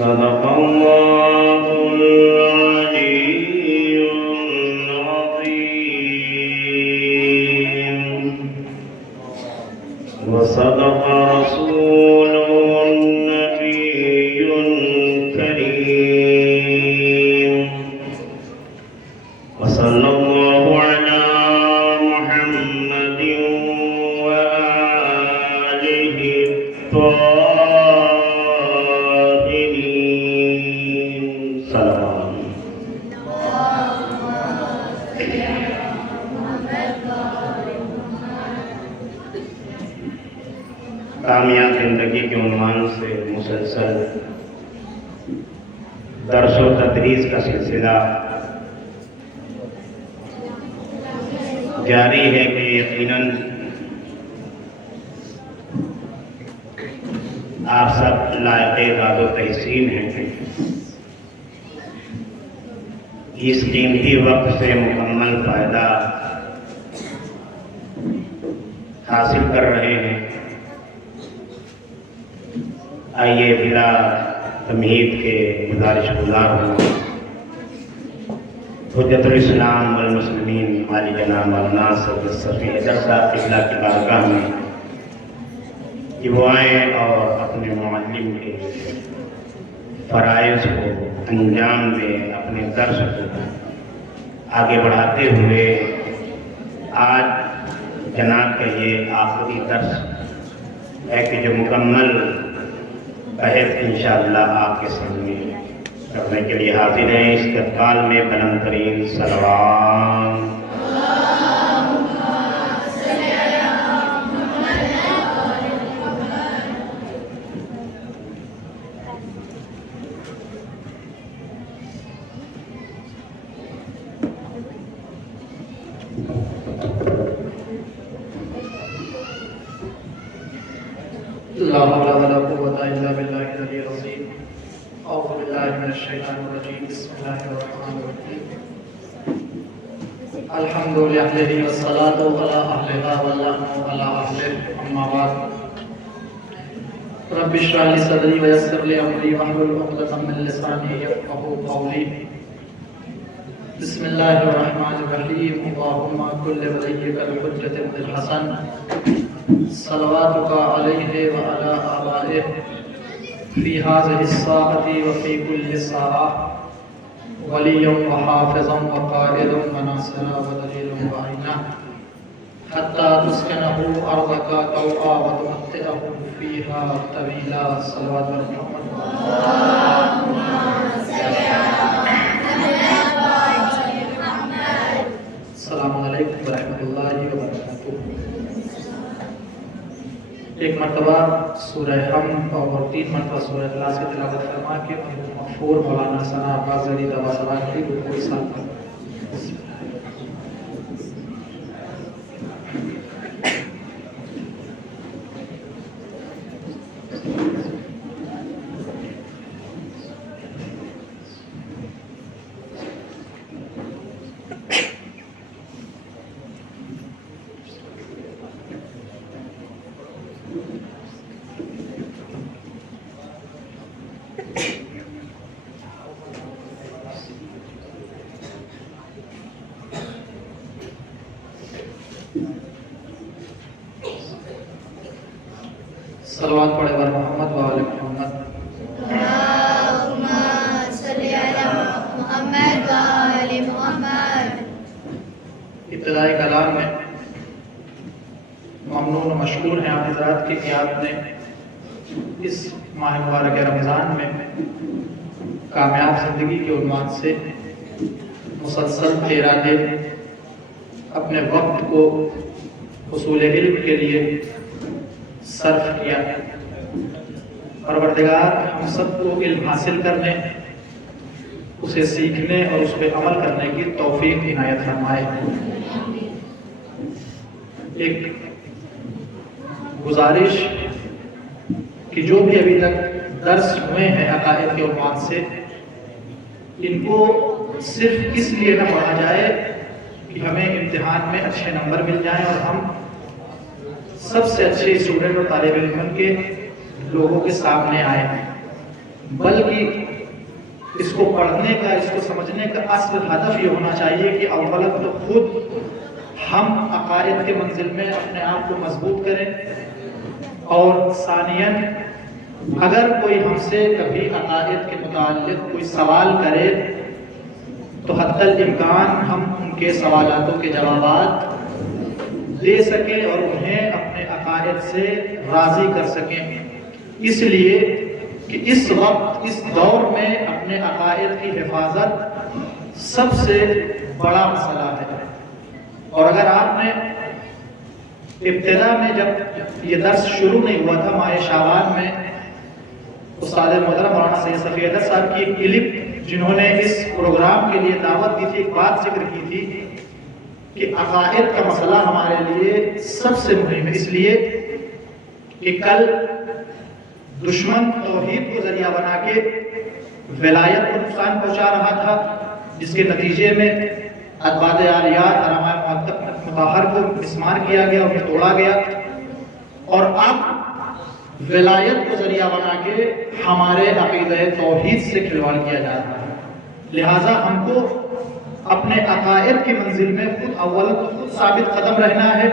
صدق الله العلي العظيم وصدق رسوله النبي الكريم وصلى الله على محمد وآله الطاهرين. سلام. کامیاب زندگی کے عنوان سے مسلسل درس و تدریس کا سلسلہ جاری ہے کہ یقیناً آپ سب لائق داد و تحسین ہیں. اس قیمتی وقت سے مکمل فائدہ حاصل کر رہے ہیں. آئیے بلا تمہید کے گزارش گزار ہوں حجت الاسلام والمسلمین عالی جناب مولانا سید صفی حیدر صاحب قبلہ کی بارگاہ میں دعائیں اور اپنے معلم کے فرائض کو انجام دیں. اپنے درس کو آگے بڑھاتے ہوئے آج جناب کا یہ آخری درس ہے کہ جو مکمل بحث انشاءاللہ آپ کے سامنے کرنے کے لیے حاضر ہیں. استقبال میں بلند ترین صلوات. لا حول ولا قوة إلا بالله العلي العظيم. أعوذ بالله من الشيطان الرجيم. بسم الله الرحمن الرحيم. الحمد لله والصلاة على أهلها واللعنة على أهله. أما بعد رب اشرح لي صدري ويسر لي أمري واحلل عقدة من لساني يفقهوا قولي. بسم الله الرحمن الرحيم. اللهم كن لوليك الحجة بن الحسن صلواتك عليه وعلى آبائه في هذه الساعة وفي كل ساعة وليا وحافظا وقائدا وناصرا ودليلا وعينا حتى تسكنه أرضك طوعا وتمتعه فيها طويلا. صلوات محمد. السلام علیکم ورحمۃ اللہ وبرکاتہ. ایک مرتبہ سورہ حمد اور 3 مرتبہ سورہ اخلاص کی تلاوت فرما کے مغفور مولانا ثنا عباس علی دوا سوال کی گفتگو ساتھ کر. صلوات پڑھے بر محمد و آل محمد. اللہم صلی علی محمد و آل محمد. ابتدائی کلام میں ممنون و مشکور ہیں آپ حضرات کہ آپ نے اس ماہ مبارک رمضان میں کامیاب زندگی کے عنوان سے مسلسل 13 دن اپنے وقت کو حصول علم کے لیے صرف کیا. پروردگار ہم سب کو علم حاصل کرنے، اسے سیکھنے اور اس پہ عمل کرنے کی توفیق عنایت فرمائے. ایک گزارش کہ جو بھی ابھی تک درس ہوئے ہیں عقائد کے عنوان سے، ان کو صرف اس لیے نہ پڑھا جائے کہ ہمیں امتحان میں اچھے نمبر مل جائیں اور ہم سب سے اچھے اسٹوڈنٹ اور طالب علم کے لوگوں کے سامنے آئے ہیں، بلکہ اس کو پڑھنے کا، اس کو سمجھنے کا اصل ہدف یہ ہونا چاہیے کہ اولا تو خود ہم عقائد کے منزل میں اپنے آپ کو مضبوط کریں، اور ثانیاً اگر کوئی ہم سے کبھی عقائد کے متعلق کوئی سوال کرے تو حتی الامکان ہم ان کے سوالاتوں کے جوابات دے سکیں اور انہیں اپنے عقائد سے راضی کر سکیں، اس لیے کہ اس وقت اس دور میں اپنے عقائد کی حفاظت سب سے بڑا مسئلہ ہے۔ اور اگر آپ نے ابتدا میں جب یہ درس شروع نہیں ہوا تھا ماہ شعبان میں، استاد محترم مولانا سید صفی حیدر صاحب کی ایک کلپ جنہوں نے اس پروگرام کے لیے دعوت دی تھی، ایک بات ذکر کی تھی کہ عقائد کا مسئلہ ہمارے لیے سب سے مہم ہے، اس لیے کہ کل دشمن توحید کو ذریعہ بنا کے ولایت کو نقصان پہنچا رہا تھا، جس کے نتیجے میں ادباد عالیات حرمائے مطہر کو مسمار کیا گیا، انہیں توڑا گیا، اور اب ولایت کو ذریعہ بنا کے ہمارے عقیدہ توحید سے کھلواڑ کیا جا رہا ہے۔ لہٰذا ہم کو اپنے عقائد کی منزل میں خود اول تو خود ثابت قدم رہنا ہے،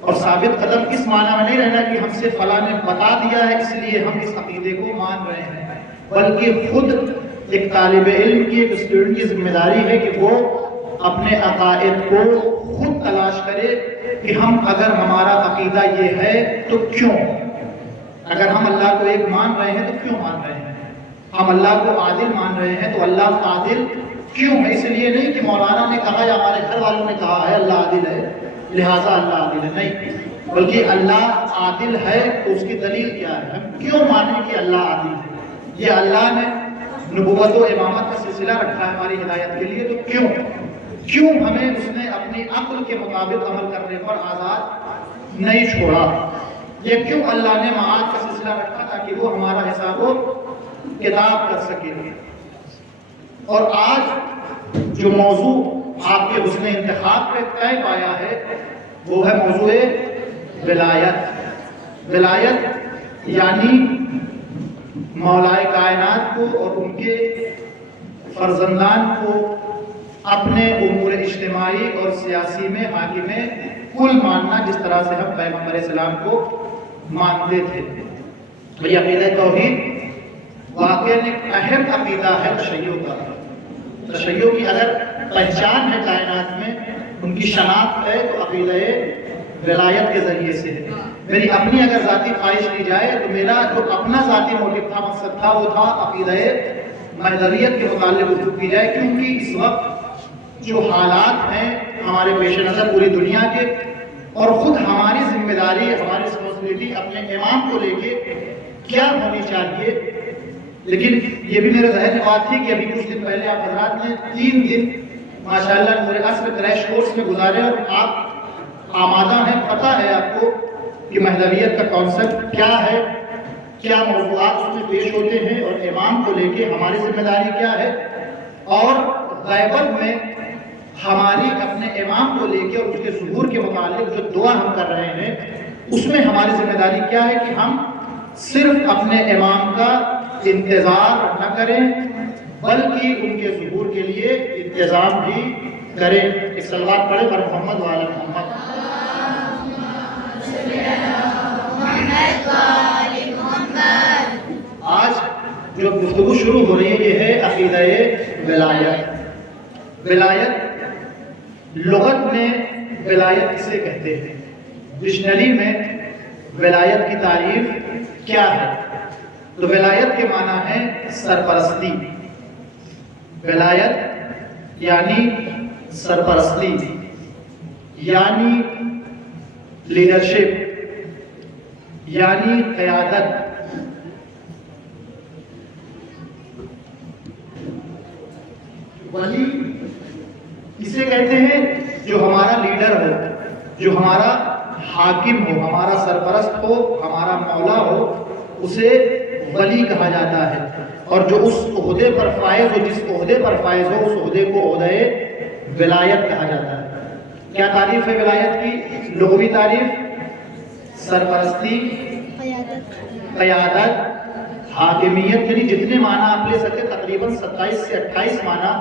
اور ثابت قدم اس معنی میں نہیں رہنا کہ ہم سے فلاں نے بتا دیا ہے اس لیے ہم اس عقیدے کو مان رہے ہیں، بلکہ خود ایک طالب علم کی، ایک اسٹوڈنٹ کی ذمہ داری ہے کہ وہ اپنے عقائد کو خود تلاش کرے کہ ہم اگر ہمارا عقیدہ یہ ہے تو کیوں، اگر ہم اللہ کو ایک مان رہے ہیں تو کیوں مان رہے ہیں، ہم اللہ کو عادل مان رہے ہیں تو اللہ عادل کیوں ہے؟ اس لیے نہیں کہ مولانا نے کہا یا ہمارے گھر والوں نے کہا ہے اللہ عادل ہے لہٰذا اللہ عادل ہے، نہیں، بلکہ اللہ عادل ہے تو اس کی دلیل کیا ہے، ہم کیوں مانیں کہ اللہ عادل ہے؟ یہ اللہ نے نبوت و امامت کا سلسلہ رکھا ہے ہماری ہدایت کے لیے، تو کیوں ہمیں اس نے اپنی عقل کے مطابق عمل کرنے پر آزاد نہیں چھوڑا؟ یہ کیوں اللہ نے معاد کا سلسلہ رکھا تاکہ وہ ہمارا حساب و کتاب کر سکے؟ اور آج جو موضوع آپ کے حسن انتخاب پہ طے پایا ہے وہ ہے موضوع ولایت۔ ولایت یعنی مولائے کائنات کو اور ان کے فرزندان کو اپنے امور اجتماعی اور سیاسی میں حاکم کل ماننا، جس طرح سے ہم پیغمبر اسلام کو مانتے تھے۔ یہ عقیدہ توحید واقعاً ایک اہم عقیدہ ہے تشیع کا۔ تشیع کی اگر پہچان ہے کائنات میں، ان کی شناخت ہے تو عقیدہ ولایت کے ذریعے سے ہے۔ میری اپنی اگر ذاتی خواہش کی جائے تو میرا جو اپنا ذاتی موٹو تھا، مقصد تھا، وہ تھا عقیدہ مہدویت کے متعلق گفتگو کی جائے، کیونکہ اس وقت جو حالات ہیں ہمارے پیش نظر پوری دنیا کے، اور خود ہماری ذمہ داری، ہماری رسپانسبلٹی اپنے امام کو لے کے کیا ہونی چاہیے۔ لیکن یہ بھی میرے ذہن میں بات تھی کہ ابھی کچھ دن پہلے آپ حضرات نے 3 دن ماشاءاللہ نور اصل کریش کورس میں گزارے، اور آپ آمادہ ہیں، پتہ ہے آپ کو کہ مہدویت کا کانسیپٹ کیا ہے، کیا موضوعات اس میں پیش ہوتے ہیں، اور امام کو لے کے ہماری ذمہ داری کیا ہے، اور غیبت میں ہماری اپنے امام کو لے کے اور اس کے ظہور کے متعلق جو دعا ہم کر رہے ہیں اس میں ہماری ذمہ داری کیا ہے کہ ہم صرف اپنے امام کا انتظار نہ کریں بلکہ ان کے ظہور کے لیے انتظام بھی کریں۔ ایک صلوات پڑھیں پر محمد وعلی محمد۔ آج جو گفتگو شروع ہو رہی ہے یہ ہے عقیدہ ولایت۔ ولایت لغت میں ولایت کسے کہتے ہیں؟ ڈکشنری میں ولایت کی تعریف کیا ہے؟ تو ولایت کے معنی ہے سرپرستی۔ ولایت یعنی سرپرستی، یعنی لیڈرشپ، یعنی قیادت۔ ولی اسے کہتے ہیں جو ہمارا لیڈر ہو، جو ہمارا حاکم ہو، ہمارا سرپرست ہو، ہمارا مولا ہو، اسے ولی کہا جاتا ہے۔ اور جو اس عہدے پر فائز ہو، جس عہدے پر فائز ہو، اس عہدے کو عہدہ ولایت کہا جاتا ہے۔ کیا تعریف ہے ولایت کی؟ لغوی تعریف سرپرستی، قیادت، حاکمیت یعنی جتنے معنی آپ لے سکتے تقریباً 27 سے 28 معنی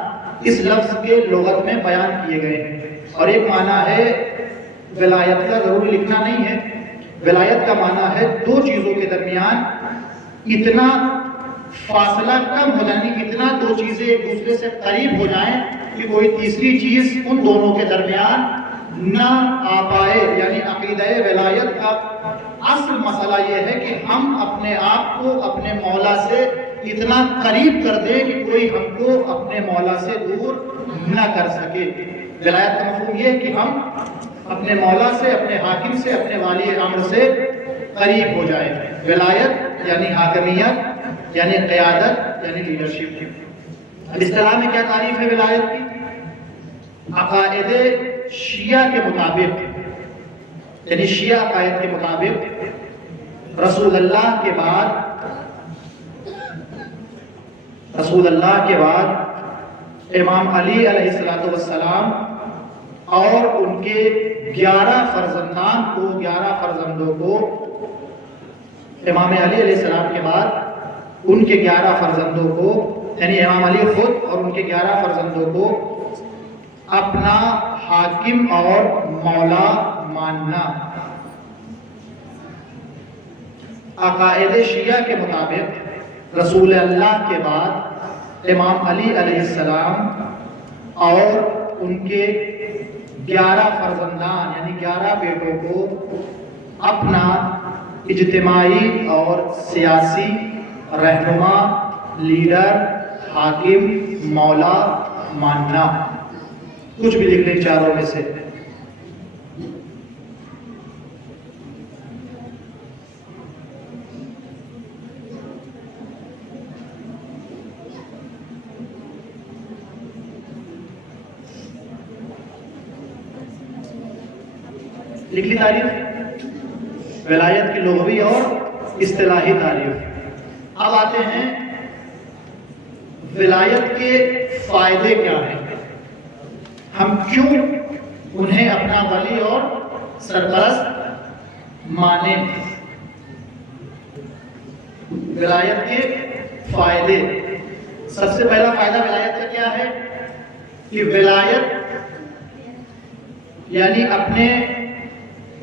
اس لفظ کے لغت میں بیان کیے گئے ہیں. اور ایک معنی ہے ولایت کا، ضروری لکھنا نہیں ہے. ولایت کا معنی ہے دو چیزوں کے درمیان اتنا فاصلہ کم ہو جائے، اتنا دو چیزیں ایک دوسرے سے قریب ہو جائیں کہ کوئی تیسری چیز ان دونوں کے درمیان نہ آ پائے. یعنی عقیدہ ولایت کا اصل مسئلہ یہ ہے کہ ہم اپنے آپ کو اپنے مولا سے اتنا قریب کر دیں کہ کوئی ہم کو اپنے مولا سے دور نہ کر سکے. ولایت کا مفہوم یہ ہے کہ ہم اپنے مولا سے، اپنے حاکم سے، اپنے والی امر سے قریب ہو جائیں. ولایت یعنی حاکمیت، یعنی قیادت، یعنی لیڈرشپ. اب اصطلاح میں کیا تعریف ہے ولایت کی؟ عقائد شیعہ کے مطابق، یعنی شیعہ عقائد کے مطابق رسول اللہ کے بعد امام علی علیہ السلام اور ان کے 11 فرزندوں کو امام علی علیہ السلام کے بعد ان کے 11 فرزندوں کو، یعنی امام علی خود اور ان کے 11 فرزندوں کو اپنا حاکم اور مولا ماننا. عقائد شیعہ کے مطابق رسول اللہ کے بعد امام علی علیہ السلام اور ان کے 11 فرزندان یعنی 11 بیٹوں کو اپنا اجتماعی اور سیاسی رہنما، لیڈر، حاکم، مولا ماننا. کچھ بھی لکھ لیں چاروں میں سے. لکھ لی تعریف ولایت کی لغوی اور اصطلاحی تعریف. اب آتے ہیں ولایت کے فائدے کیا ہیں، ہم کیوں انہیں اپنا ولی اور سرپرست مانیں. ولایت کے فائدے، سب سے پہلا فائدہ ولایت کا کیا ہے کہ ولایت یعنی اپنے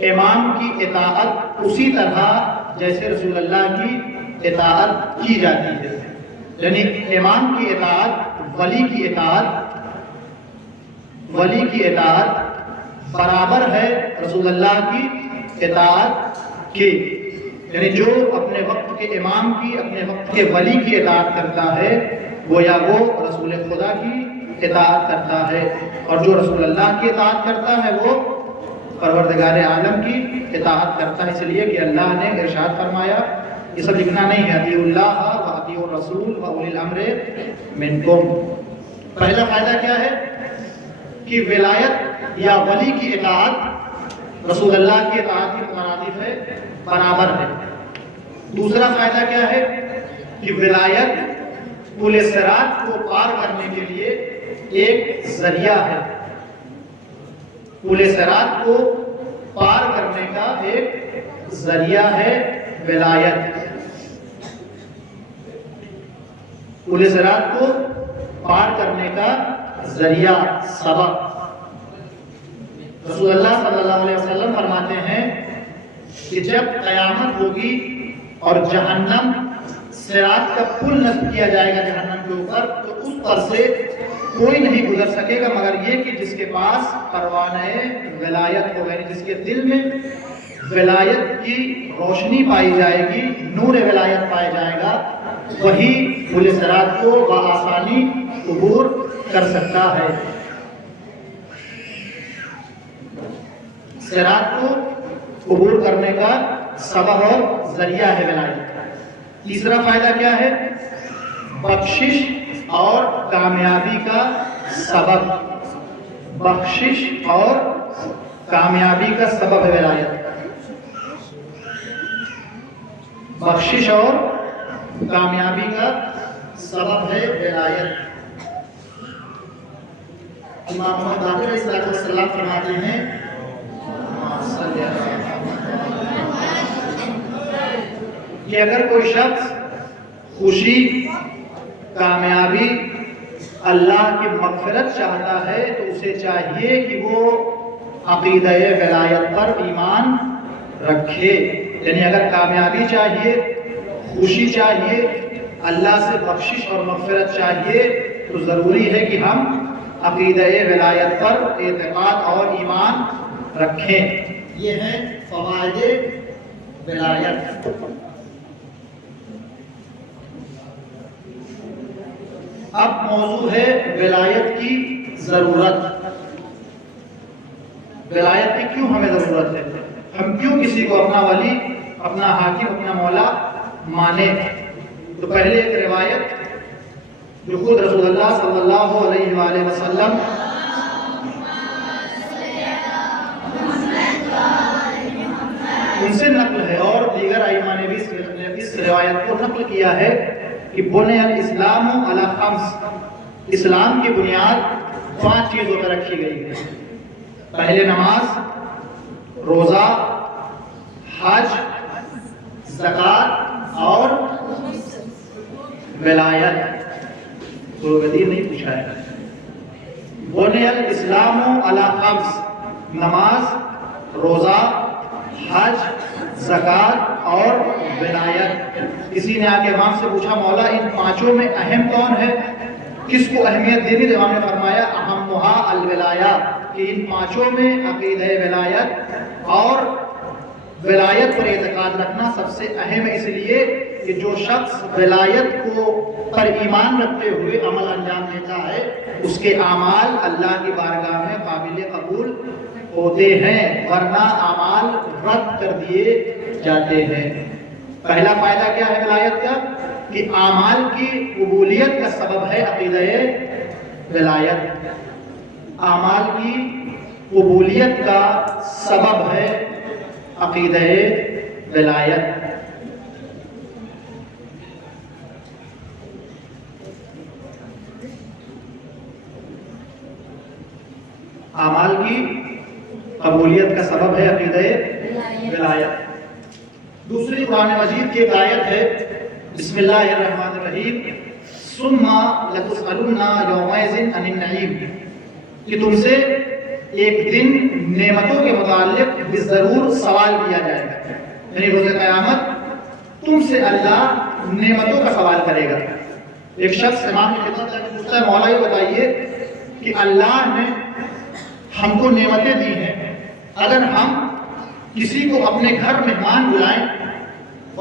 امام کی اطاعت اسی طرح جیسے رسول اللہ کی اطاعت کی جاتی ہے. یعنی امام کی اطاعت، ولی کی اطاعت برابر ہے رسول اللہ کی اطاعت کے. یعنی جو اپنے وقت کے امام کی، اپنے وقت کے ولی کی اطاعت کرتا ہے وہ یا وہ رسول خدا کی اطاعت کرتا ہے، اور جو رسول اللہ کی اطاعت کرتا ہے وہ پروردگار عالم کی اطاعت کرتا ہے. اس لیے کہ اللہ نے ارشاد فرمایا، یہ سب لکھنا نہیں ہے، اطیعوا اللہ و اطیعوا الرسول و اولی الامر منکم. پہلا فائدہ کیا ہے کہ ولایت یا ولی کی اطاعت رسول اللہ کی اطاعت کی مرادف ہے، برابر ہے. دوسرا فائدہ کیا ہے کہ ولایت پل صراط کو پار کرنے کے لیے ایک ذریعہ ہے. پل صراط کو پار کرنے کا ایک ذریعہ ہے ولایت. پل صراط کو پار کرنے کا ذریعہ، سبب. رسول اللہ صلی اللہ علیہ وسلم فرماتے ہیں کہ جب قیامت ہوگی اور جہنم، صراط کا پل نصب کیا جائے گا جہنم کے اوپر، تو اس پر سے کوئی نہیں گزر سکے گا مگر یہ کہ جس کے پاس پروانہ ولایت ہوگا، یعنی جس کے دل میں ولایت کی روشنی پائی جائے گی، نور ولایت پایا جائے گا، وہی پل صراط کو بآسانی عبور کر سکتا ہے. صراط کو عبور کرنے کا سبب اور ذریعہ ہے ولایت. تیسرا فائدہ کیا ہے؟ بخشش اور کامیابی کا سبب. بخشش اور کامیابی کا سبب ہے ولایت. بخشش اور کامیابی کا سبب ہے ولایت. امام محمد باقر علیہ السلام فرماتے ہیں کہ اگر کوئی شخص خوشی، کامیابی اللہ کی مغفرت چاہتا ہے تو اسے چاہیے کہ وہ عقیدہ ولایت پر ایمان رکھے. یعنی اگر کامیابی چاہیے، خوشی چاہیے، اللہ سے بخشش اور مغفرت چاہیے تو ضروری ہے کہ ہم عقیدہ ولایت پر اعتقاد اور ایمان رکھیں. یہ ہیں فوائد ولایت. اب موضوع ہے ولایت کی ضرورت. ولایت کی کیوں ہمیں ضرورت ہے؟ ہم کیوں کسی کو اپنا ولی، اپنا حاکم، اپنا مولا مانے؟ تو پہلے ایک روایت جو خود رسول اللہ صلی اللہ علیہ وآلہ وسلم ان سے نقل ہے اور دیگر ائمہ نے بھی اس روایت کو نقل کیا ہے کہ بنی الاسلام علی خمس، اسلام کی بنیاد 5 چیزوں پر رکھی گئی ہے. پہلے نماز، روزہ، حج، زکوٰۃ اور ولایت. تو غدیر نہیں پوچھا ہے. بنی الاسلام علی خمس، نماز، روزہ، حج، زکوٰۃ اور ولایت. کسی نے آ کے امام سے پوچھا مولا ان 5 میں اہم کون ہے، کس کو اہمیت دینی؟ تو امام نے فرمایا اہمھا الولایہ، کہ ان 5 میں عقیدہ ولایت اور ولایت پر اعتقاد رکھنا سب سے اہم ہے. اس لیے کہ جو شخص ولایت کو پر ایمان رکھتے ہوئے عمل انجام دیتا ہے اس کے اعمال اللہ کی بارگاہ میں قابل قبول ہوتے ہیں، ورنہ اعمال رد کر دیے جاتے ہیں. پہلا فائدہ کیا ہے ولایت کا؟ کہ اعمال کی قبولیت کا سبب ہے عقیدہ ولایت. اعمال کی قبولیت کا سبب ہے عقیدہ ولایت. اعمال کی قبولیت کا سبب ہے عقیدہ ولایت. دوسری قرآن مجید کی ایک آیت ہے بسم اللہ الرحمن الرحیم ثم لتسألن یومئذ عن النعیم، کہ تم سے ایک دن نعمتوں کے متعلق ضرور سوال کیا جائے گا. یعنی روز قیامت تم سے اللہ نعمتوں کا سوال کرے گا. ایک شخص امام کی خدمت میں پوچھتا ہے مولا یہ بتائیے کہ اللہ نے ہم کو نعمتیں دی ہیں، اگر ہم کسی کو اپنے گھر مہمان بلائیں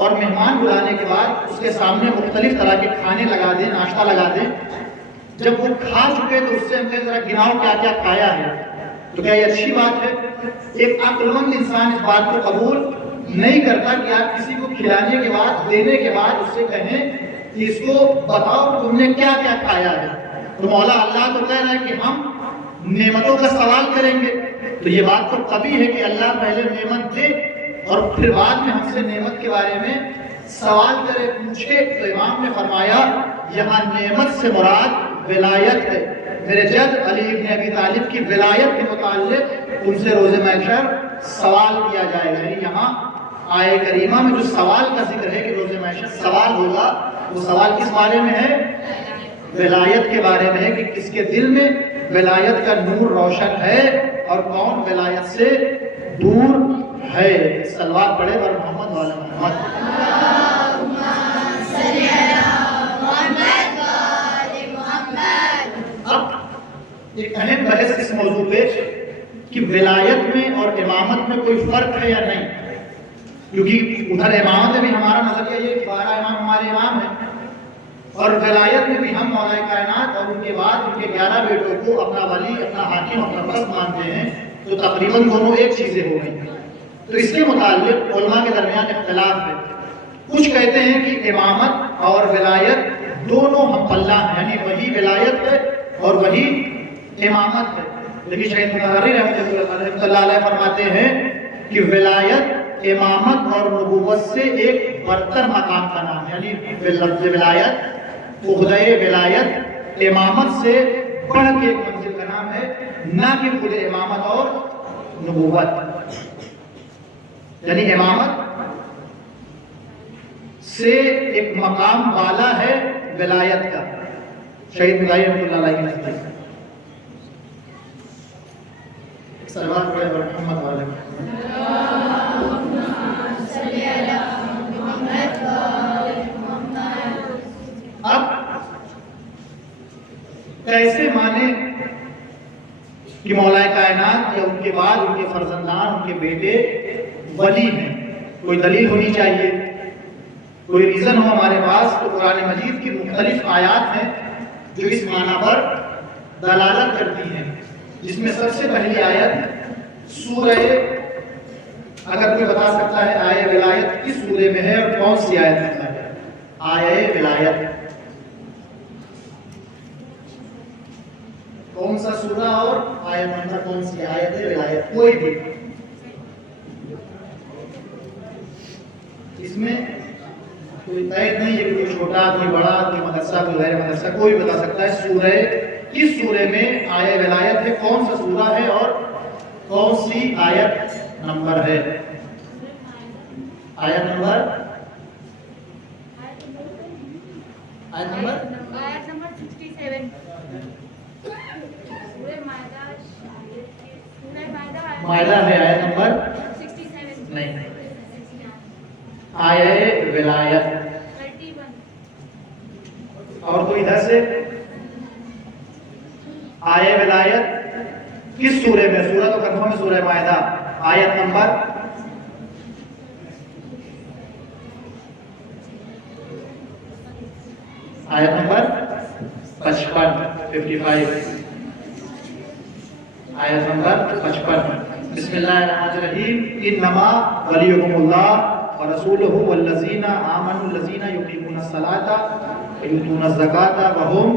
اور مہمان بلانے کے بعد اس کے سامنے مختلف طرح کے کھانے لگا دیں، ناشتہ لگا دیں، جب وہ کھا چکے تو اس سے ہم کہیں ذرا گناؤ کیا کیا کھایا ہے، تو کیا یہ اچھی بات ہے؟ ایک عقل مند انسان اس بات کو قبول نہیں کرتا کہ آپ کسی کو کھلانے کے بعد، دینے کے بعد اس سے کہیں کہ اس کو بتاؤ کہ تم نے کیا کیا کھایا ہے. تو مولا اللہ تو کہہ رہا ہے کہ ہم نعمتوں کا سوال کریں گے. تو یہ بات تو طبیعی ہے کہ اللہ پہلے نعمت دے اور پھر بعد میں ہم سے نعمت کے بارے میں سوال کرے، پوچھے. تو امام نے فرمایا یہاں نعمت سے مراد ولایت ہے. میرے جد علی ابن ابی طالب کی ولایت کے متعلق ان سے روز محشر سوال کیا جائے گا. یعنی یہاں آیہ کریمہ میں جو سوال کا ذکر ہے کہ روز محشر سوال ہوگا، وہ سوال کس بارے میں ہے؟ ولایت کے بارے میں ہے کہ کس کے دل میں ولایت کا نور روشن ہے اور کون ولایت سے دور ہے. صلوات پڑھے بر محمد والا محمد. اب ایک اہم بحث اس موضوع پہ کہ ولایت میں اور امامت میں کوئی فرق ہے یا نہیں، کیونکہ ادھر امامت میں بھی ہمارا نظریہ یہ کہ 12 امام ہمارے امام ہیں اور ولایت میں بھی ہم مولا کائنات اور ان کے بعد ان کے 11 بیٹوں کو اپنا ولی، اپنا حاکم، اپنا رب مانتے ہیں. تو تقریباً دونوں ایک چیزیں ہو گئی. تو اس کے متعلق علماء کے درمیان اختلاف ہے. کچھ کہتے ہیں کہ امامت اور ولایت دونوں ہم پلہ ہیں، یعنی وہی ولایت ہے اور وہی امامت ہے. لیکن شہید مطہری رحمۃ اللہ علیہ فرماتے ہیں کہ ولایت امامت اور نبوت سے ایک برتر مقام کا نام ہے. یعنی لفظ ولایت، عہدہ ولایت امامت سے بڑھ کے ایک منزل کا نام ہے، نہ کہ خود امامت اور نبوت. یعنی امامت سے ایک مقام بالا ہے ولایت کا. شہید ملائی رحمۃ اللہ علیہ کے نزدیک. سلوات پڑھے اور محمد والے. اب کیسے مانے کہ مولا کائنات یا ان کے بعد ان کے فرزندان ان کے بیٹے ولی ہیں؟ کوئی دلیل ہونی چاہیے، کوئی ریزن ہو ہمارے پاس. تو قرآن مجید کی مختلف آیات ہیں جو اس معنی پر دلالت کرتی ہیں، جس میں سب سے پہلی آیت سورہ، اگر کوئی بتا سکتا ہے آیہ ولایت کس سورے میں ہے اور کون سی آیت میں ہے؟ آیہ ولایت کون سا سورہ اور آیت نمبر کون سی؟ آیت ولایت کوئی بھی اس میں کوئی قید نہیں ہے کہ کوئی چھوٹا کوئی بڑا کوئی مدرسہ کوئی غیر مدرسہ، کوئی بتا سکتا ہے سورہ کس سورے میں آیہ ولایت ہے، کون سا سورہ ہے اور کون سی آیت نمبر ہے. آیت نمبر آیت نمبر 67. مائدہ ہے. آیت نمبر 67 نہیں، آیہ ولایت. 31. اور کوئی ادھر سے آیہ ولایت کس سورے میں؟ سورہ تو کنفرم سورہ مائدہ. آیت نمبر آیت نمبر 55. آیت نمبر 55. بسم اللہ الرحمن الرحیم. انما ولیکم اللہ ورسولہ والذین آمنوا الذین یقیمون الصلاۃ ویؤتون الزکاۃ وہم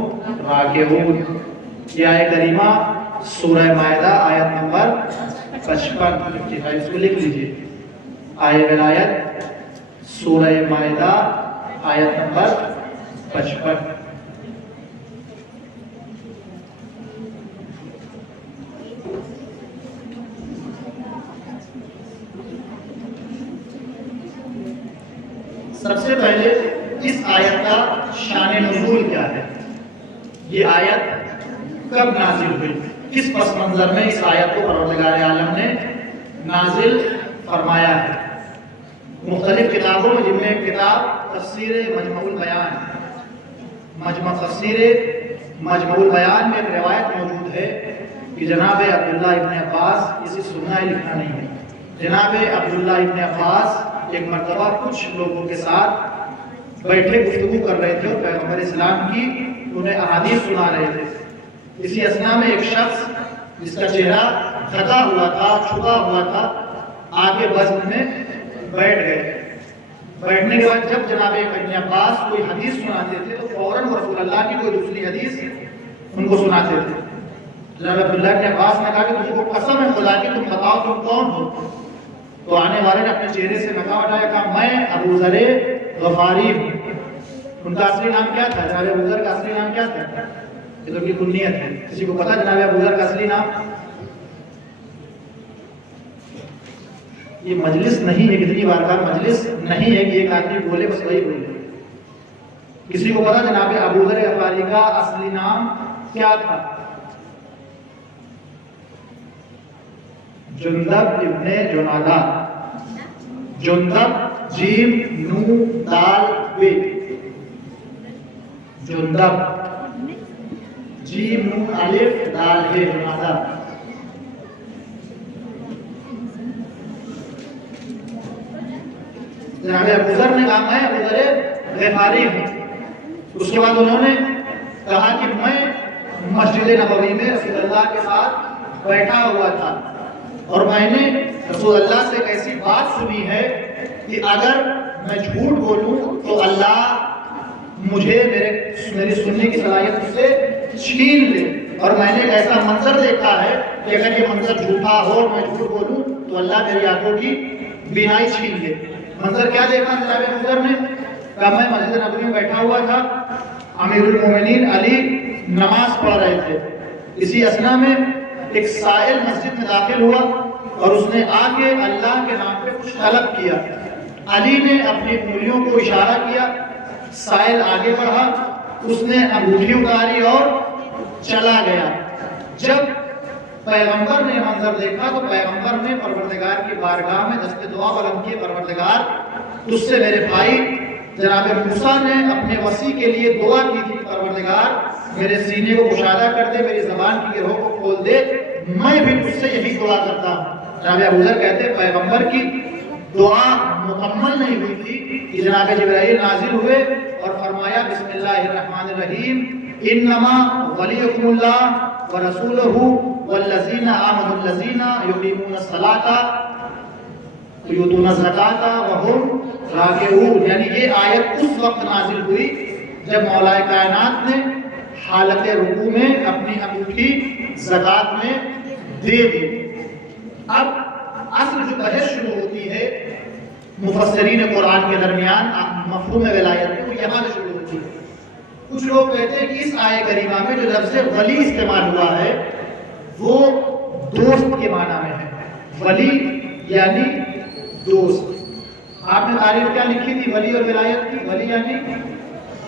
راکعون. یہ آیت کریمہ سورہ مائدہ آیت نمبر 55 اس کو لکھ لیجیے. آیہ ولایت سورہ مائدہ آیت نمبر 55. سب سے پہلے اس آیت کا شان نزول کیا ہے؟ یہ آیت کب نازل ہوئی؟ کس پس منظر میں اس آیت کو پروردگار عالم نے نازل فرمایا ہے؟ مختلف کتابوں میں، جن میں کتاب تفسیر مجمع البیان، تفسیر مجمع البیان میں ایک روایت موجود ہے کہ جناب عبداللہ ابن عباس، اسے سننا ہے لکھنا نہیں ہے، جناب عبداللہ ابن عباس ایک مرتبہ کچھ لوگوں کے ساتھ بیٹھے گفتگو کر رہے تھے اور پیغمبر اسلام کی انہیں احادیث سنا رہے تھے. اسی اثنا میں ایک شخص جس کا چہرہ ڈھکا ہوا تھا، چھپا ہوا تھا، آگے بزم میں بیٹھ گئے. بیٹھنے کے بعد جب جناب ابن عباس کوئی حدیث سناتے تھے تو فوراً رسول اللہ کی کوئی دوسری حدیث ان کو سناتے تھے. جناب عبداللہ ابن عباس نے کہا کہ تم کو قسم ہے خدا کی، تم بتاؤ تم کون ہو؟ تو آنے والے نے اپنے چہرے سے نقاب ہٹایا، کہا میں ابو ذر غفاری ہوں. ان کا اصلی نام کیا تھا؟ جناب ابو ذر کا اصلی نام کیا تھا؟ یہ تو ان کی کنیت ہے. کسی کو پتا جناب ابو ذر کا اصلی نام؟ یہ مجلس نہیں ہے، کتنی بار کا مجلس نہیں ہے کہ ایک آدمی بولے بس وہی بولے. کسی کو پتا جناب ابو ذر غفاری کا اصلی نام کیا تھا؟ جندب ابن جنادہ. جندب جیم نو دال وے. جندب جیم نو الف دال ہے جنادہ. جناب ابو ذر نے کہا میں ابو ذر غفاری ہوں. اس کے بعد انہوں نے کہا کہ میں مسجد نبوی میں رسول اللہ کے ساتھ بیٹھا ہوا تھا اور میں نے رسول اللہ سے ایک ایسی بات سنی ہے کہ اگر میں جھوٹ بولوں تو اللہ مجھے میری سننے کی صلاحیت سے چھین لے. اور میں نے ایک ایسا منظر دیکھا ہے کہ اگر یہ منظر جھوٹا ہو اور میں جھوٹ بولوں تو اللہ میری آنکھوں کی بینائی چھین لے. منظر کیا دیکھا جناب ابو ذر نے؟ کہا میں مسجد نبوی میں بیٹھا ہوا تھا، امیر المومنین علی نماز پڑھ رہے تھے. اسی اثنا میں ایک سائل مسجد میں داخل ہوا اور اس نے آ کے اللہ کے نام پہ کچھ طلب کیا. علی نے اپنی انگلیوں کو اشارہ کیا، سائل آگے بڑھا، اس نے انگوٹھی اتاری اور چلا گیا۔ جب پیغمبر نے منظر دیکھا تو پیغمبر نے پروردگار کی بارگاہ میں دست دعا بلند کی، پروردگار تجھ سے میرے بھائی جناب موسیٰ نے اپنے وسیع کے لیے دعا کی تھی، پروردگار میرے سینے کو کشادہ کر دے، میری زبان کی گرہوں کو کھول دے، میں بھی تجھ سے یہی دعا کرتا ہوں۔ جناب ابوذر کہتے ہیں پیغمبر کی دعا مکمل نہیں ہوئی تھی کہ جناب جبرائیل نازل ہوئے اور فرمایا بسم اللہ الرحمن الرحیم انما ولیکم اللہ ورسولہ والذین آمنوا الذین یقیمون الصلاۃ ویؤتون الزکاۃ وہم راکعون، یعنی یہ آیت اس وقت نازل ہوئی جب مولا کائنات نے حالت رکوع میں اپنی انگوٹھی زکات میں دے دی۔ اب اصل جو بحث شروع ہوتی ہے مفسرین قرآن کے درمیان مفہوم ولایت میں، وہ یہاں سے شروع ہوتی ہے۔ کچھ لوگ کہتے ہیں کہ اس آیہ کریمہ میں جو لفظ ولی استعمال ہوا ہے وہ دوست کے معنی میں ہے، ولی یعنی دوست۔ آپ نے تعریف کیا لکھی تھی ولی اور ولایت کی؟ ولی یعنی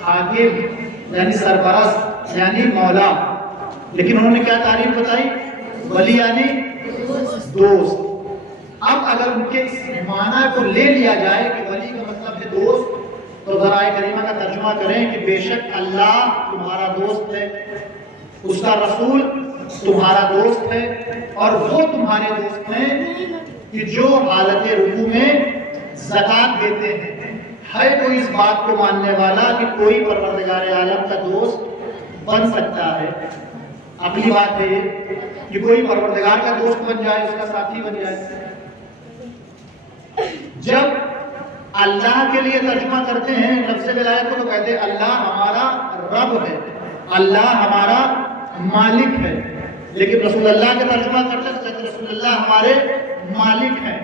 حاکم یعنی سرپرست یعنی مولا، لیکن انہوں نے کیا تعریف بتائی؟ ولی یعنی دوست۔ اب اگر ان کے اس معنی کو لے لیا جائے کہ ولی کا مطلب ہے دوست، تو ذرا آیہ کریمہ کا ترجمہ کریں کہ بے شک اللہ تمہارا دوست ہے، اس کا رسول تمہارا دوست ہے، اور وہ تمہارے دوست ہیں کہ جو حالت رکوع میں زکات دیتے ہیں۔ ہے کوئی اس بات کو ماننے والا کہ کوئی پروردگار عالم کا دوست بن سکتا ہے؟ اپنی بات ہے یہ کہ کوئی پروردگار کا دوست بن جائے، اس کا ساتھی بن جائے۔ جب اللہ کے لیے ترجمہ کرتے ہیں لفظ ولایت کو تو کہتے ہیں اللہ ہمارا رب ہے، اللہ ہمارا مالک ہے، لیکن رسول اللہ کا ترجمہ کرتے ہیں تو رسول اللہ ہمارے مالک ہیں،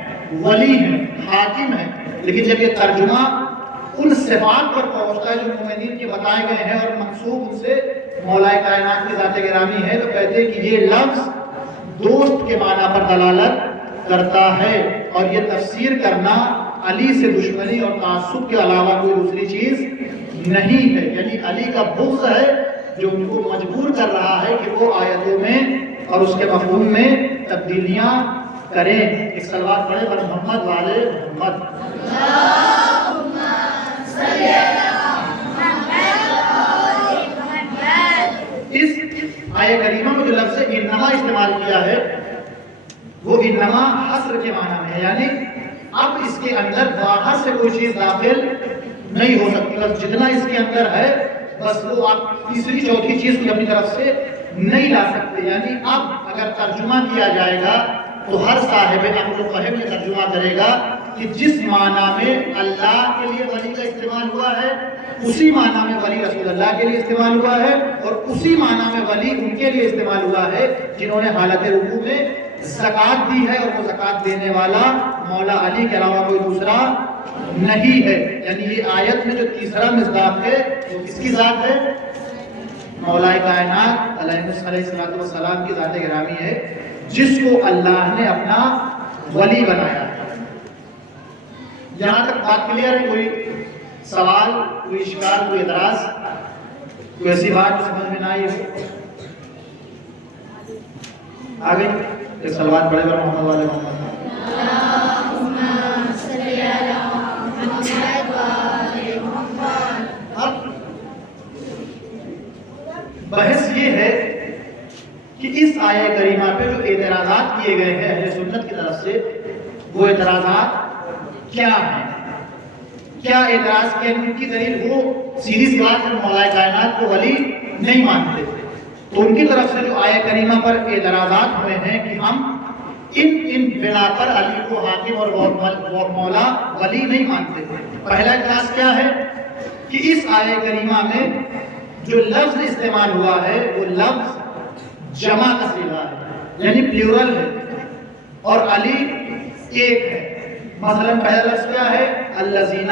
ولی ہیں، حاکم ہیں۔ لیکن جب یہ ترجمہ ان صفات پر پہنچتا ہے جو مومنین کے بتائے گئے ہیں اور منسوب ان سے مولا کائنات کی ذات گرامی ہے، تو کہتے ہیں کہ یہ لفظ دوست کے معنی پر دلالت کرتا ہے، اور یہ تفسیر کرنا علی سے دشمنی اور تعصب کے علاوہ کوئی دوسری چیز نہیں ہے، یعنی علی کا بغض ہے جو ان کو مجبور کر رہا ہے کہ وہ آیتوں میں اور اس کے مفہوم میں تبدیلیاں کریں۔ ایک صلوات پڑھیں بر محمد والے محمد۔ اللہم صلی علی محمد۔ اس آیہ کریمہ میں جو لفظ انما استعمال کیا ہے وہ انما حصر کے معنی میں ہے، یعنی اب اس کے اندر باہر سے کوئی چیز داخل نہیں ہو سکتی، بس جتنا اس کے اندر ہے بس وہ آپ تیسری چوتھی چیز کو اپنی طرف سے نہیں لا سکتے۔ یعنی اب اگر ترجمہ کیا جائے گا تو ہر صاحب عقل و فہم یہ ترجمہ کرے گا کہ جس معنی میں اللہ کے لیے ولی کا استعمال ہوا ہے اسی معنی میں ولی رسول اللہ کے لیے استعمال ہوا ہے، اور اسی معنی میں ولی ان کے لیے استعمال ہوا ہے جنہوں نے حالت رکوع میں زکات دی ہے، اور وہ زکات دینے والا مولا علی کے علاوہ کوئی دوسرا نہیں ہے۔ یعنی یہ آیت میں جو تیسرا مصداق ہے وہ کس کی ذات ہے؟ مولا کائنات علیہ السلام کی ذات گرامی ہے، جس کو اللہ نے اپنا ولی بنایا۔ یہاں تک بات کلیئر ہے؟ کوئی سوال، کوئی اشکال، کوئی اعتراض، کوئی ایسی بات جو سمجھ میں نہ آئی ہو؟ آگے ایک صلوات پڑھے بر محمد والے محمد۔ اللہم صلی علی محمد والے محمد۔ اب بحث یہ ہے کہ اس آیہ کریمہ پہ جو اعتراضات کیے گئے ہیں اہل سنت کی طرف سے، وہ اعتراضات کیا ہیں؟ کیا اعتراض کیا؟ ان کی دلیل وہ سیدھی سی بات ہے، مولا کائنات کو ولی نہیں مانتے، تو ان کی طرف سے جو آیہ کریمہ پر اعتراضات ہوئے ہیں کہ ہم ان بنا پر علی کو حاکم اور مولا ولی نہیں مانتے۔ پہلا اعتراض کیا ہے کہ اس آیہ کریمہ میں جو لفظ استعمال ہوا ہے وہ لفظ جمع کا صیغہ ہے، یعنی پلیورل ہے، اور علی ایک ہے۔ مثلا پہلا لفظ کیا ہے؟ الذین۔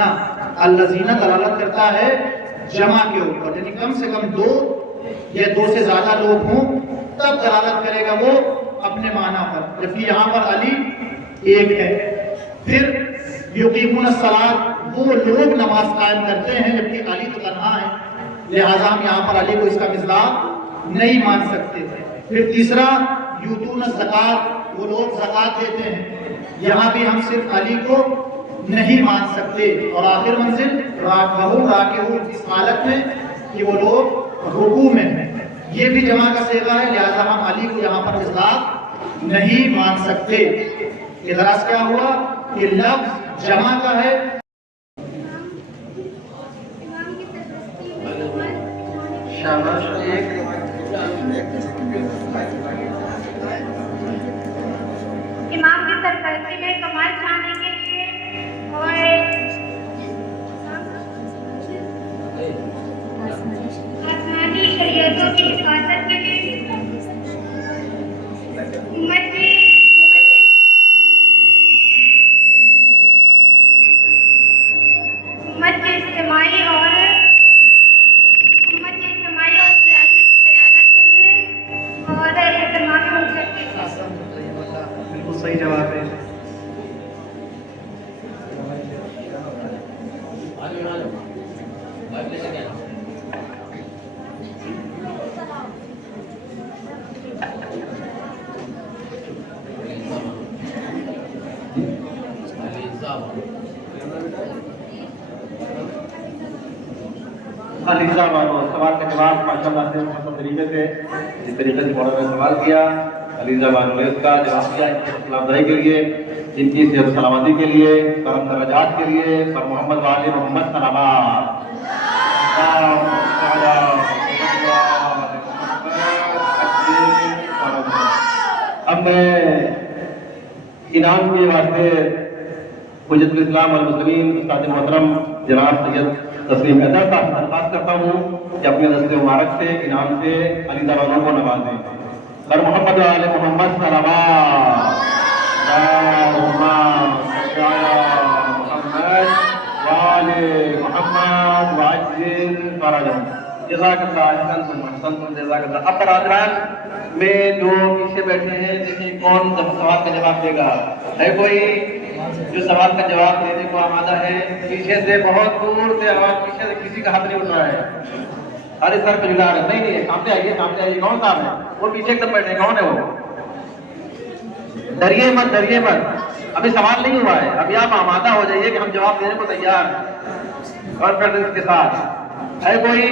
الذین دلالت کرتا ہے جمع کے اوپر، یعنی کم سے کم دو یا دو سے زیادہ لوگ ہوں تب دلالت کرے گا وہ اپنے معنی پر، جبکہ یہاں پر علی ایک ہے۔ پھر یقیمون الصلاۃ وہ لوگ نماز قائم کرتے ہیں جبکہ علی تو تنہا ہے، لہٰذا ہم یہاں پر علی کو اس کا مصداق نہیں مان سکتے۔ پھر تیسرا یؤتون الزکات وہ لوگ زکات دیتے ہیں، یہاں بھی ہم صرف علی کو نہیں مان سکتے۔ اور آخر منزل راکعون اس حالت میں کہ وہ لوگ رکوع میں ہیں، یہ بھی جمع کا صیغہ ہے، لہٰذا ہم علی کو یہاں پر مصداق نہیں مان سکتے۔ اعتراض کیا ہوا کہ لفظ جمع کا ہے۔ شاباش، امام کی سرپرستی میں کمال چاہنے کے لیے اور آسمانی شریعتوں کی حفاظت کے لیے امت کے اجتماعی اور سیاسی قیادت کے لیے اور اہتمامی منصب کے لیے۔ بالکل صحیح جواب ہے۔ علیزہ بانو سوال کا جواب ماشاءاللہ سے مفصل طریقے سے جس طریقے سے مولانا نے سوال کیا، علیزہ بانو نے اس کا جواب دیا، ان کی سلام دہی کے لیے، ان کی صحت سلامتی کے لیے، کرم درجات کے لیے، پر محمد وآل محمد سلامات۔ اب میں انعام کے واسطے حجت الاسلام والمسلمین استاد محترم جناب سید تسلیم حیدر صاحب سے درخواست کرتا ہوں کہ اپنے دست مبارک سے انعام سے علیزہ بانو کو نوازیں۔ سر محمد وآل محمد صلوات، اللہم صل علی محمد وآل محمد وعجل فرجهم۔ جزاک اللہ، احسنتم احسنتم، جزاک اللہ۔ اب برادران میں جو پیچھے بیٹھے ہیں دیکھیں کون سوال کا جواب دے گا؟ ہے کوئی جو سوال کا جواب دینے کو آمادہ ہے؟ پیچھے سے بہت دور سے آواز، پیچھے سے کسی کا ہاتھ نہیں اٹھ رہا ہے، ارے سر پہ جلا رہا ہے۔ نہیں سامنے آئیے، سامنے آئیے۔ کون صاحب ہے وہ پیچھے ایک دم بیٹھے؟ کون ہے وہ؟ ڈریے مت، ڈریے مت، ابھی سوال نہیں ہوا ہے، ابھی آپ آمادہ ہو جائیے کہ ہم جواب دینے کو تیار ہیں کانفیڈنس کے ساتھ۔ ہے کوئی؟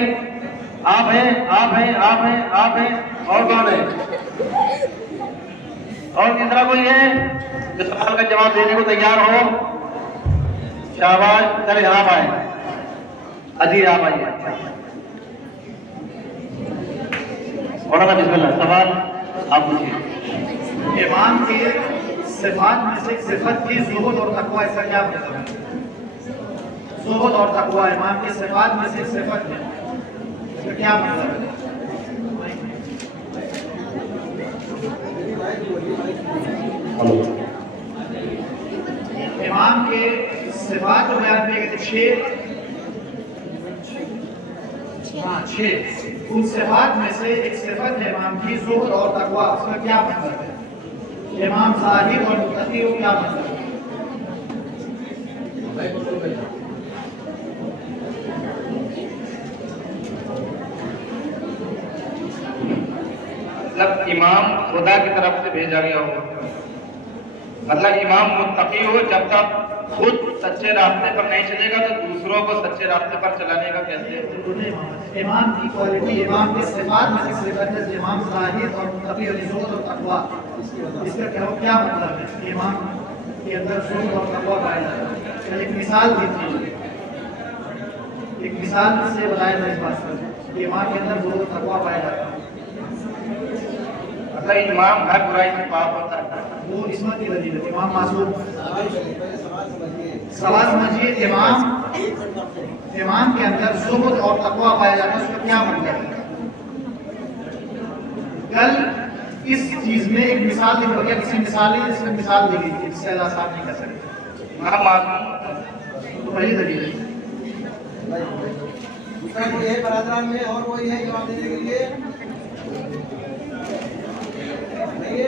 آپ ہیں، آپ ہیں، آپ ہیں، آپ ہیں، اور کون ہے؟ اور تیسرا کوئی ہے جو سوال کا جواب دینے کو تیار ہو؟ شاباش، چلے آپ آئے، عزیز آپ آئیے۔ مولانا بسم اللہ، سوال آپ پوچھیے۔ امام کے صفات میں سے ایک صفت کی زہد اور تقوی، اس کا کیا مطلب ہے؟ زہد اور تقوی امام کی صفات میں سے ایک صفت ہے، اس کا کیا مطلب ہے؟ امام کے صفات کو بیان کیے گئے تھے چھ، ان صفات میں سے ایک صفت ہے امام کی زہد اور تقوی، اس کا کیا مطلب ہے؟ امام زاہد اور متقی ہو، کیا مطلب ہے؟ مطلب امام خدا کی طرف سے بھیجا گیا ہو، مطلب امام متقی ہو، جب تک خود سچے راستے پر نہیں چلے گا تو دوسروں کو سچے راستے پر چلانے کا کیسے؟ امام کی کوالٹی، امام کے صفات میں سے صفت ہے امام زاہد اور متقی اور زہد اور تقوی، اس کا کیا مطلب ہے کہ امام کے اندر زہد اور تقوی پایا جاتا ہے؟ ایک مثال دیجیے، ایک مثال سے بتایا جائے اس بات پر کہ امام کے اندر زہد اور تقوی پایا جاتا ہے۔ مطلب امام ہر برائی سے پاک ہوتا ہے، وہ عصمت کی وجہ ہے، امام معصوم۔ سوال سمجھیے، امام کے اندر زہد اور تقوی پایا جاتا ہے، اس کا کیا مطلب ہے؟ کل اس چیز میں ایک مثال دی گئی، کسی مثال نہیں جس میں مثال دی گئی تھی، اس سے زیادہ آسان نہیں کر سکتے۔ امام معصوم تو پہلی دلیل ہے۔ دوسرا کوئی ہے برادران میں، اور کوئی ہے جواب دینے کے لیے؟ نہیں ہے؟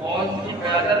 on the parallel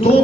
2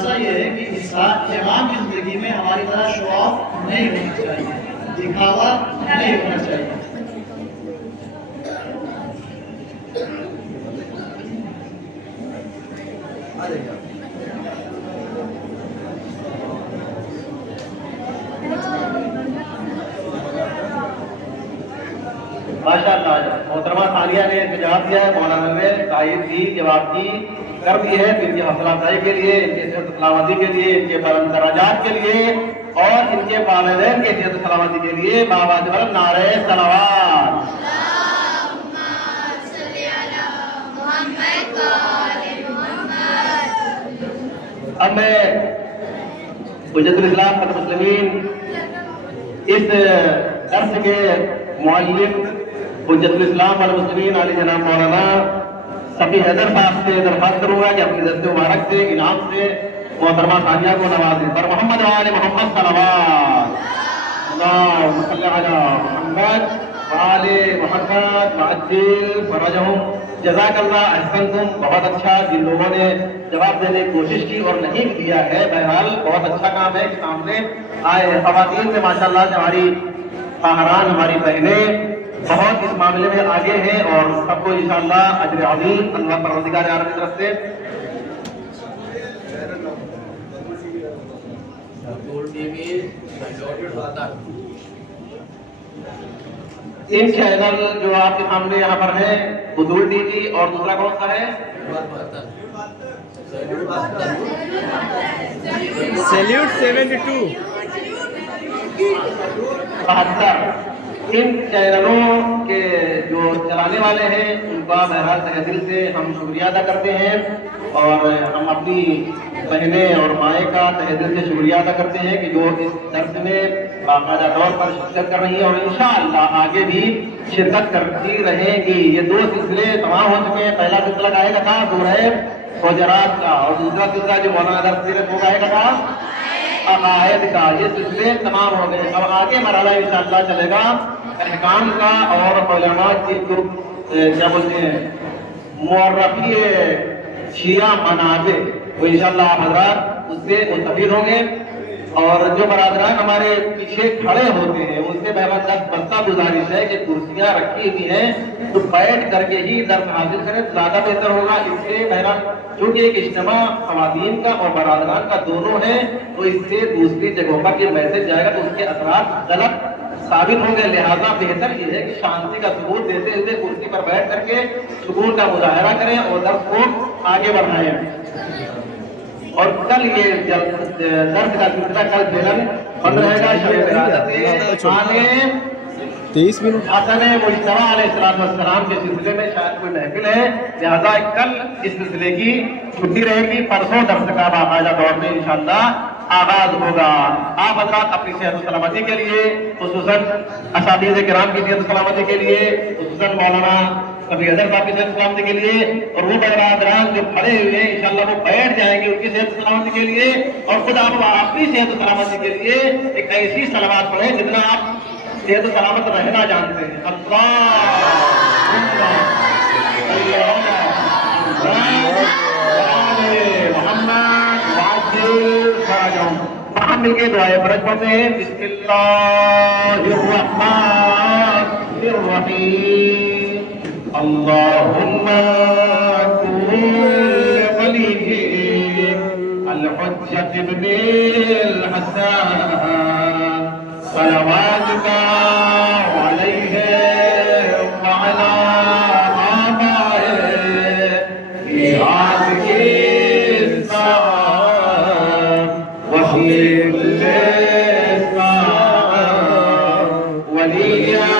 خلاصہ یہ ہے کہ انسان امام کی زندگی میں ہماری طرح شو آف نہیں ہونا چاہیے، دکھاوا نہیں ہونا چاہیے۔ ماشاء اللہ محترمہ ثانیہ نے جواب دیا ہے، مولانا نے تائید دی، جواب دی کر دی ہے، ان کی حوصلہ افزائی کے لیے، ان کی صحت سلامتی کے لیے، ان کے بلند درجات کے لیے اور ان کے والدین کے صحت سلامتی کے لیے باواجب نعرہ صلوات۔ اب میں حجت الاسلام المسلمین اس درس کے معلم حجت الاسلام والمسلمین علی جناب مولانا صفی حیدر صاحب سے درخواست کروں گا کہ اپنی دست مبارک سے انعام سے محترمہ ثانیہ کو نوازیں۔ پر محمد وآل محمد صلوات، اللہم صلی علی محمد وآل محمد وعجل فرجہم۔ جزاک اللہ احسنتم، بہت اچھا جن لوگوں نے جواب دینے کی کوشش کی اور نہیں دیا ہے، بہرحال بہت اچھا کام ہے کہ سامنے آئے۔ خواتین میں ماشاءاللہ سے ہماری خواہران، ہماری بہنیں بہت اس معاملے میں آگے ہیں اور سب کو انشاءاللہ اجر عظیم اللہ پروردگار عالم کی طرف سے ان چینل جو آپ کے سامنے یہاں پر ہیں، حضور ٹی وی اور دوسرا کون سا ہے؟ سیلیوٹ 72 72۔ ان چینلوں کے جو چلانے والے ہیں ان کا بہرحال تہ دل سے ہم شکریہ ادا کرتے ہیں اور ہم اپنی بہنیں اور مائیں کا تہ دل سے شکریہ ادا کرتے ہیں کہ جو اس درس میں باقاعدہ طور پر شرکت کر رہی ہیں اور انشاءاللہ آگے بھی شرکت کرتی رہیں گی۔ یہ دو سلسلے تمام ہو چکے ہیں۔ پہلا سلسلہ کہے گا تھا سورہ حجرات کا اور دوسرا سلسلہ جو مولانا درس سیرت وہ کہے گا تھا عقائد کا۔ یہ سلسلے تمام ہو گئے، اب آگے مرحلہ انشاءاللہ چلے گا احکام کا اور علماء کی جو کیا بولتے ہیں مورخی شیعہ منابع، وہ انشاءاللہ حضرات اس سے مستفید ہوں گے اور جو برادران ہمارے پیچھے کھڑے ہوتے ہیں ان سے بہت دستبستہ گزارش ہے کہ کرسیاں رکھی ہوئی ہیں تو بیٹھ کر کے ہی درس حاصل کریں، زیادہ بہتر ہوگا۔ اس سے بہرحال چونکہ ایک اجتماع خواتین کا اور برادران کا دونوں ہے تو اس سے دوسری جگہوں پر یہ میسج جائے گا تو اس کے اثرات غلط ثابت ہوں گے، لہذا بہتر یہ ہے کہ شانتی کا ثبوت دیتے ہوئے کرسی پر بیٹھ کر کے سکون کا مظاہرہ کریں اور درس کو آگے بڑھائیں۔ اور کل یہ درس کا سلسلہ کل بیلن بند رہے گا، شب ولادت عالم 23 منٹ حسن مجتبیٰ علیہ السلام کے سلسلے میں شاید کوئی محفل ہے، لہذا کل اس سلسلے کی چھٹی رہے گی، پرسوں درس کا باقاعدہ دور میں انشاءاللہ آغاز ہوگا۔ آپ حضرات اپنی صحت و سلامتی کے لیے، خصوصاً اساتذہ کرام کی صحت و سلامتی کے لیے، خصوصاً مولانا صفی حیدر صاحب کی صحت و سلامتی کے لیے اور وہ برادران جو کھڑے ہوئے ہیں انشاءاللہ وہ بیٹھ جائیں گے ان کی صحت و سلامتی کے لیے اور خود آپ اپنی صحت و سلامتی کے لیے ایک ایسی صلوات پڑھیں جتنا آپ صحت و سلامت رہنا جانتے ہیں۔ مل کے دعائیں فرض پڑھتے ہیں۔ بسم اللہ الرحمن الرحیم، اللہم الحجة ابن الحسن صلواتك عليه وعلى آبائه في هذه الساعة وفي كل ساعة وليا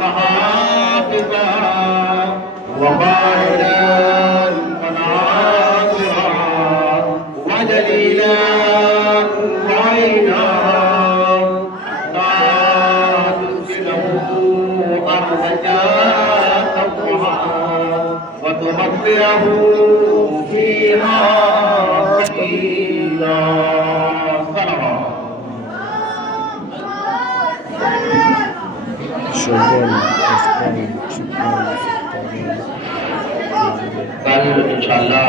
وحافظا وقائدا وجليلا وعينا لا تسكنه أرضك تقوها وتمطره فيها سبيلا صلوات کل انشاءاللہ